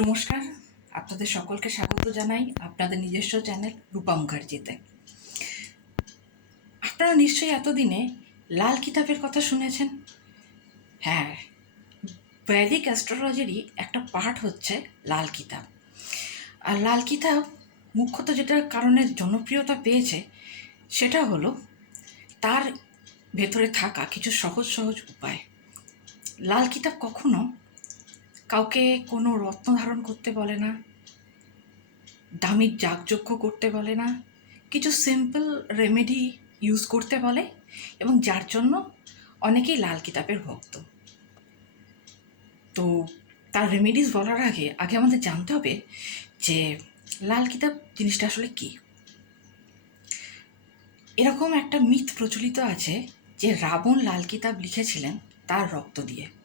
নমস্কার। আপনাদের সকলকে স্বাগত জানাই আপনাদের নিজস্ব চ্যানেল রূপা মুখার্জিতে। আপনারা নিশ্চয়ই এতদিনে লাল কিতাবের কথা শুনেছেন? হ্যাঁ বৈদিক অ্যাস্ট্রোলজিরই একটা পার্ট হচ্ছে লাল কিতাব। আর লাল কিতাব মুখ্যত যেটার কারণে জনপ্রিয়তা পেয়েছে, সেটা হলো তার ভেতরে থাকা কিছু সহজ সহজ উপায়। লাল কিতাব কখনো কাউকে কোনো রত্ন ধারণ করতে বলে না, দামি যাগযজ্ঞ করতে বলে না, কিছু সিম্পল রেমেডি ইউজ করতে বলে এবং যার জন্য অনেকেই লাল কিতাবের ভক্ত। তো তার রেমেডিস বলার আগে আগে আমাদের জানতে হবে যে লাল কিতাব জিনিসটা আসলে কী। এরকম একটা মিথ প্রচলিত আছে যে রাবণ লাল কিতাব লিখেছিলেন তার রক্ত দিয়ে।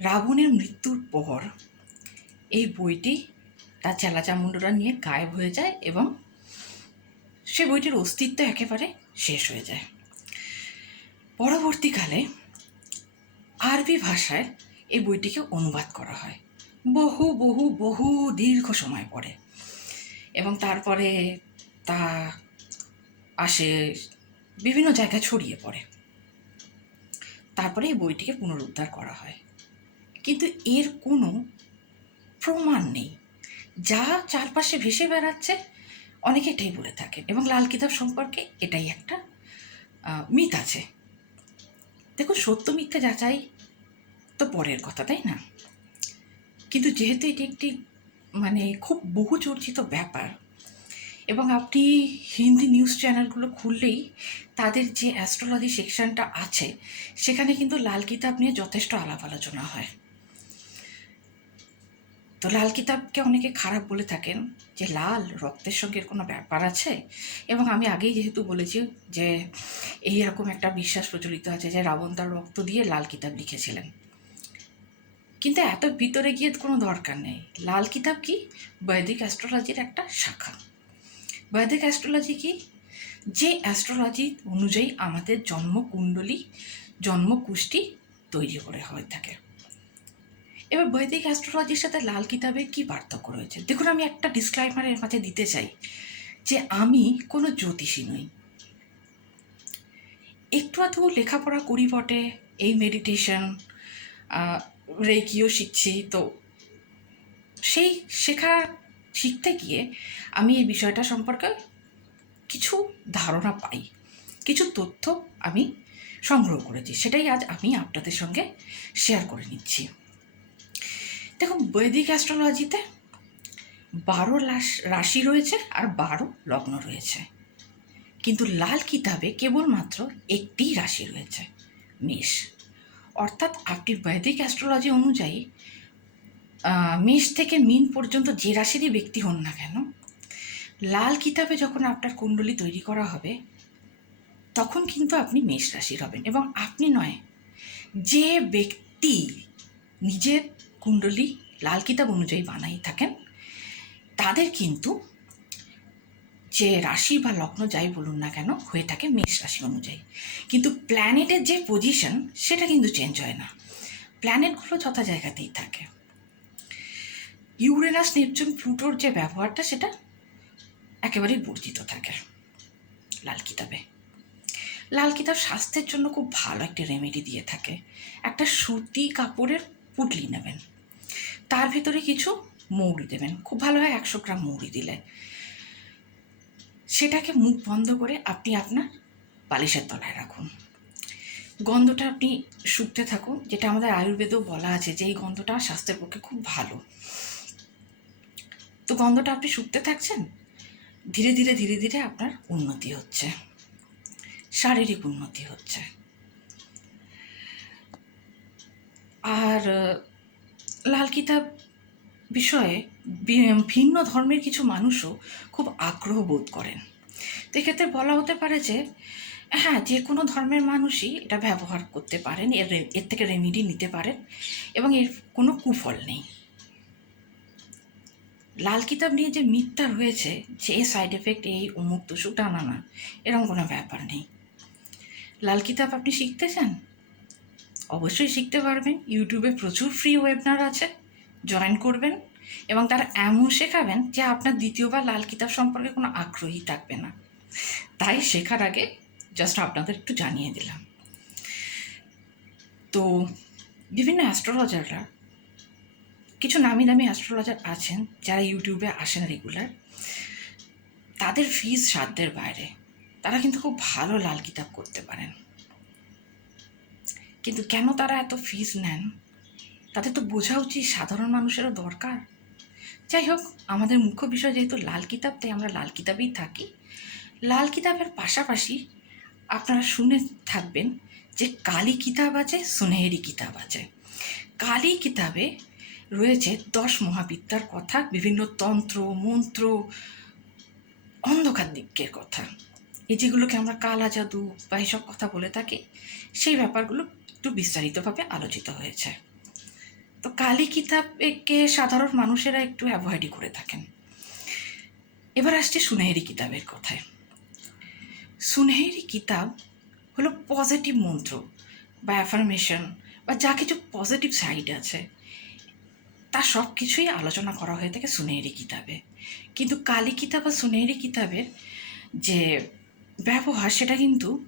রাবণের মৃত্যুর পর এই বইটি তার চেলাচামুন্ডরা নিয়ে গায়েব হয়ে যায় এবং সে বইটির অস্তিত্ব একেবারে শেষ হয়ে যায়। পরবর্তীকালে আরবি ভাষায় এই বইটিকে অনুবাদ করা হয়। বহু বহু বহু দীর্ঘ সময় পরে এবং তারপরে তা আসে বিভিন্ন জায়গায় ছড়িয়ে পড়ে। তারপরে এই বইটিকে পুনরুদ্ধার করা হয়। কিন্তু এর কোনো প্রমাণ নেই। যা চারপাশে ভেসে বেড়াচ্ছে, অনেকে এটাই বলে থাকেন এবং লাল কিতাব সম্পর্কে এটাই একটা মিথ আছে। দেখুন, সত্য মিথ্যা যাচাই তো পরের কথা, তাই না? কিন্তু যেহেতু এটি একটি মানে খুব বহু চর্চিত ব্যাপার এবং আপনি হিন্দি নিউজ চ্যানেলগুলো খুললেই তাদের যে অ্যাস্ট্রোলজি সেকশনটা আছে, সেখানে কিন্তু লাল কিতাব নিয়ে যথেষ্ট আলাপ আলোচনা হয়। তো লাল কিতাবকে অনেকে খারাপ বলে থাকেন যে, লাল, রক্তের সঙ্গে কোনো ব্যাপার আছে? এবং আমি আগেই যেহেতু বলেছি যে, এই রকম একটা বিশ্বাস প্রচলিত আছে যে, রাবণ তার রক্ত দিয়ে লাল কিতাব লিখেছিলেন। কিন্তু এত ভিতরে গিয়ে কোনো দরকার নেই। লাল কিতাব কি? বৈদিক অ্যাস্ট্রোলজির একটা শাখা। বৈদিক অ্যাস্ট্রোলজি কি? যে অ্যাস্ট্রোলজি অনুযায়ী আমাদের জন্মকুণ্ডলী জন্মকুষ্টি তৈরি করে হয়ে থাকে। এবার বৈদিক অ্যাস্ট্রোলজির সাথে লাল কিতাবে কি পার্থক্য রয়েছে? দেখুন, আমি একটা ডিসক্লাইমারের মাঝে দিতে চাই যে আমি কোনো জ্যোতিষী নই। একটু আধটু লেখাপড়া করি বটে, এই মেডিটেশন রেকিও শিখছি, তো সেই শেখা শিখতে গিয়ে আমি এই বিষয়টা সম্পর্কে কিছু ধারণা পাই, কিছু তথ্য আমি সংগ্রহ করেছি, সেটাই আজ আমি আপনাদের সঙ্গে শেয়ার করে নিচ্ছি। দেখুন বৈদিক অ্যাস্ট্রোলজিতে বারো রাশি রয়েছে আর বারো লগ্ন রয়েছে। কিন্তু লাল কিতাবে কেবলমাত্র একটি রাশি রয়েছে, মেষ। অর্থাৎ আপনি বৈদিক অ্যাস্ট্রোলজি অনুযায়ী মেষ থেকে মিন পর্যন্ত যে রাশিরই ব্যক্তি হন না কেন, লাল কিতাবে যখন আপনার কুণ্ডলী তৈরি করা হবে, তখন কিন্তু আপনি মেষ রাশির হবেন। এবং আপনি নয়, যে ব্যক্তি নিজের কুণ্ডলী লাল কিতাব অনুযায়ী বানাই থাকেন। তাদের কিন্তু যে রাশি বা লগ্ন যাই বলুন না কেন হয়ে থাকে মেষ রাশি অনুযায়ী। কিন্তু প্ল্যানেটের যে পজিশন সেটা কিন্তু চেঞ্জ হয় না। প্ল্যানেটগুলো যথা জায়গাতেই থাকে। ইউরেনাস নেপচুন প্লুটোর যে ব্যবহারটা, সেটা একেবারেই বর্জিত থাকে লাল কিতাবে। লাল কিতাব স্বাস্থ্যের জন্য খুব ভালো একটি রেমেডি দিয়ে থাকে। একটা সুতি কাপড়ের পুটলি নেবেন। তার ভিতরে কিছু মৌরি দেবেন। খুব ভালো হয় একশো গ্রাম মৌরি দিলে। সেটাকে মুখ বন্ধ করে আপনি আপনার বালিশের তলায় রাখুন। গন্ধটা আপনি শুকতে থাকুন, যেটা আমাদের আয়ুর্বেদেও বলা আছে যে এই গন্ধটা স্বাস্থ্যের পক্ষে খুব ভালো। তো গন্ধটা আপনি শুকতে থাকছেন, ধীরে ধীরে ধীরে ধীরে আপনার উন্নতি হচ্ছে। শারীরিক উন্নতি হচ্ছে। আর লাল কিতাব বিষয়ে ভিন্ন ধর্মের কিছু মানুষও খুব আগ্রহ বোধ করেন। তো এক্ষেত্রে বলা হতে পারে যে হ্যাঁ যে কোনো ধর্মের মানুষই এটা ব্যবহার করতে পারেন, এর এর থেকে রেমিডি নিতে পারেন এবং এর কোনো কুফল নেই। লাল কিতাব নিয়ে যে মিথ্যা রয়েছে, যে এ সাইড এফেক্ট এই অমুক তুসুক টানা না এরকম কোনো ব্যাপার নেই। লাল কিতাব আপনি শিখতে চান? অবশ্যই শিখতে পারবেন। ইউটিউবে প্রচুর ফ্রি ওয়েবনার আছে জয়েন করবেন এবং তারা এমন শেখাবেন যে আপনার দ্বিতীয়বার লাল কিতাব সম্পর্কে কোনো আগ্রহী থাকবে না। তাই শেখার আগে জাস্ট আপনাদের একটু জানিয়ে দিলাম। তো বিভিন্ন অ্যাস্ট্রোলজাররা কিছু নামি দামি অ্যাস্ট্রোলজার আছেন যারা ইউটিউবে আসেন রেগুলার তাদের ফিজ সাধ্যের বাইরে। তারা কিন্তু খুব ভালো লাল কিতাব করতে পারেন। কিন্তু কেন তারা এত ফিজ নেন? তাদের তো বোঝা উচিত সাধারণ মানুষেরও দরকার। যাই হোক, আমাদের মুখ্য বিষয় যেহেতু লাল কিতাব, তাই আমরা লাল কিতাবেই থাকি। লাল কিতাবের পাশাপাশি আপনারা শুনে থাকবেন যে কালী কিতাব আছে, সুনেহেরি কিতাব আছে। কালী কিতাবে রয়েছে দশ মহাবিদ্যার কথা, বিভিন্ন তন্ত্র, মন্ত্র, অন্ধকার দিকের কথা। এই যেগুলোকে আমরা কালা জাদু বা এইসব কথা বলে থাকি, সেই ব্যাপারগুলো একটু বিস্তারিতভাবে আলোচিত হয়েছে। তো কালী কিতাবকে সাধারণ মানুষেরা একটু অ্যাভয়েডই করে থাকেন। এবার আসছে সুনেহেরি কিতাবের কথায়। সুনেহেরি কিতাব হলো পজিটিভ মন্ত্র বা অ্যাফার্মেশন বা যা কিছু পজিটিভ সাইড আছে, তা সব কিছুই আলোচনা করা হয়ে থাকে সুনেহেরি কিতাবে। কিন্তু কালী কিতাব বা সুনেহেরি কিতাবের যে ব্যবহার, সেটা কিন্তু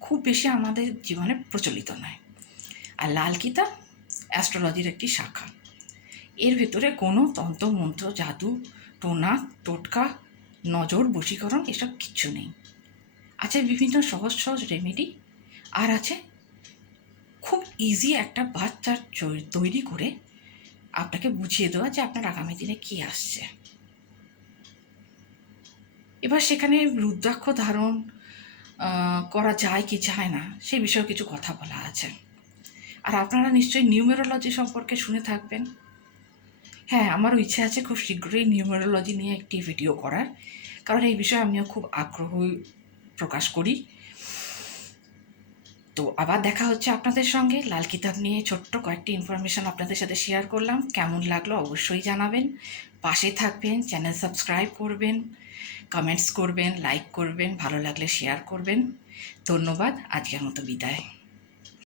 খুব বেশি আমাদের জীবনে প্রচলিত নয়। আর লাল কিতাব অ্যাস্ট্রোলজির একটি শাখা। এর ভেতরে কোনো তন্ত্র, মন্ত্র, জাদু, টোনা, টোটকা, নজর, বশীকরণ এসব কিচ্ছু নেই। আছে বিভিন্ন সহজ সহজ রেমেডি আর আছে খুব ইজি একটা বাচ্চার তৈরি করে আপনাকে বুঝিয়ে দেওয়া যে আপনার আগামী দিনে কী আসছে। এবার সেখানে রুদ্রাক্ষ ধারণ করা যায় কি যায় না সেই বিষয়ে কিছু কথা বলা আছে। আর আপনারা নিশ্চয়ই নিউমেরোলজি সম্পর্কে শুনে থাকবেন। হ্যাঁ আমারও ইচ্ছে আছে খুব শীঘ্রই নিউমেরোলজি নিয়ে একটি ভিডিও করার। কারণ এই বিষয়ে আমিও খুব আগ্রহ প্রকাশ করি। তো আবার দেখা হচ্ছে আপনাদের সঙ্গে। লাল কিতাব নিয়ে ছোট্ট কয়েকটি ইনফরমেশন আপনাদের সাথে শেয়ার করলাম। কেমন লাগল অবশ্যই জানাবেন। পাশে থাকবেন চ্যানেল সাবস্ক্রাইব করবেন কমেন্টস করবেন লাইক করবেন, ভালো লাগলে শেয়ার করবেন। ধন্যবাদ, আজকের মতো বিদায়।